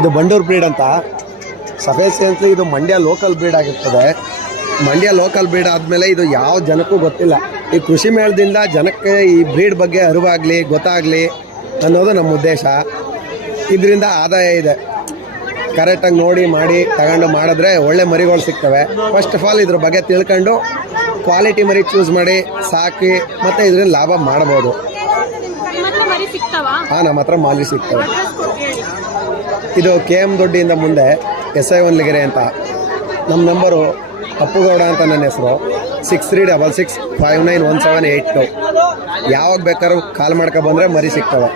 ಇದು ಬಂಡೂರು ಬ್ರೀಡ್ ಅಂತ. ಸಫೇದ್ ಸೇನ್ಸ್ಲಿ ಇದು ಮಂಡ್ಯ ಲೋಕಲ್ ಬ್ರೀಡ್ ಆಗಿರ್ತದೆ. ಮಂಡ್ಯ ಲೋಕಲ್ ಬ್ರೀಡ್ ಆದಮೇಲೆ ಇದು ಯಾವ ಜನಕ್ಕೂ ಗೊತ್ತಿಲ್ಲ. ಈ ಕೃಷಿ ಮೇಳದಿಂದ ಜನಕ್ಕೆ ಈ ಬ್ರೀಡ್ ಬಗ್ಗೆ ಅರಿವಾಗಲಿ ಗೊತ್ತಾಗಲಿ ಅನ್ನೋದು ನಮ್ಮ ಉದ್ದೇಶ. ಇದರಿಂದ ಆದಾಯ ಇದೆ. ಕರೆಕ್ಟಾಗಿ ನೋಡಿ ಮಾಡಿ ತಗೊಂಡು ಮಾಡಿದ್ರೆ ಒಳ್ಳೆ ಮರಿಗಳು ಸಿಗ್ತವೆ. ಫಸ್ಟ್ ಆಫ್ ಆಲ್ ಇದ್ರ ಬಗ್ಗೆ ತಿಳ್ಕೊಂಡು ಕ್ವಾಲಿಟಿ ಮರಿ ಚೂಸ್ ಮಾಡಿ ಸಾಕಿ ಮತ್ತು ಇದರಿಂದ ಲಾಭ ಮಾಡ್ಬೋದು. ಹಾಂ ನಮ್ಮ ಹತ್ರ ಮಾಲಿ ಸಿಗ್ತವೆ. ಇದು ಕೆ ಎಂ ದೊಡ್ಡಿಯಿಂದ ಮುಂದೆ ಎಸ್ ಐ ಒನ್ಲಿಗೆರೆ ಅಂತ. ನಮ್ಮ ನಂಬರು ಅಪ್ಪುಗೌಡ ಅಂತ ನನ್ನ ಹೆಸರು. Six three double six five nine one seven eight two ಯಾವಾಗ ಬೇಕಾದ್ರೂ ಕಾಲ್ ಮಾಡ್ಕೊಂಡು ಬಂದರೆ ಮರಿ ಸಿಗ್ತವೆ.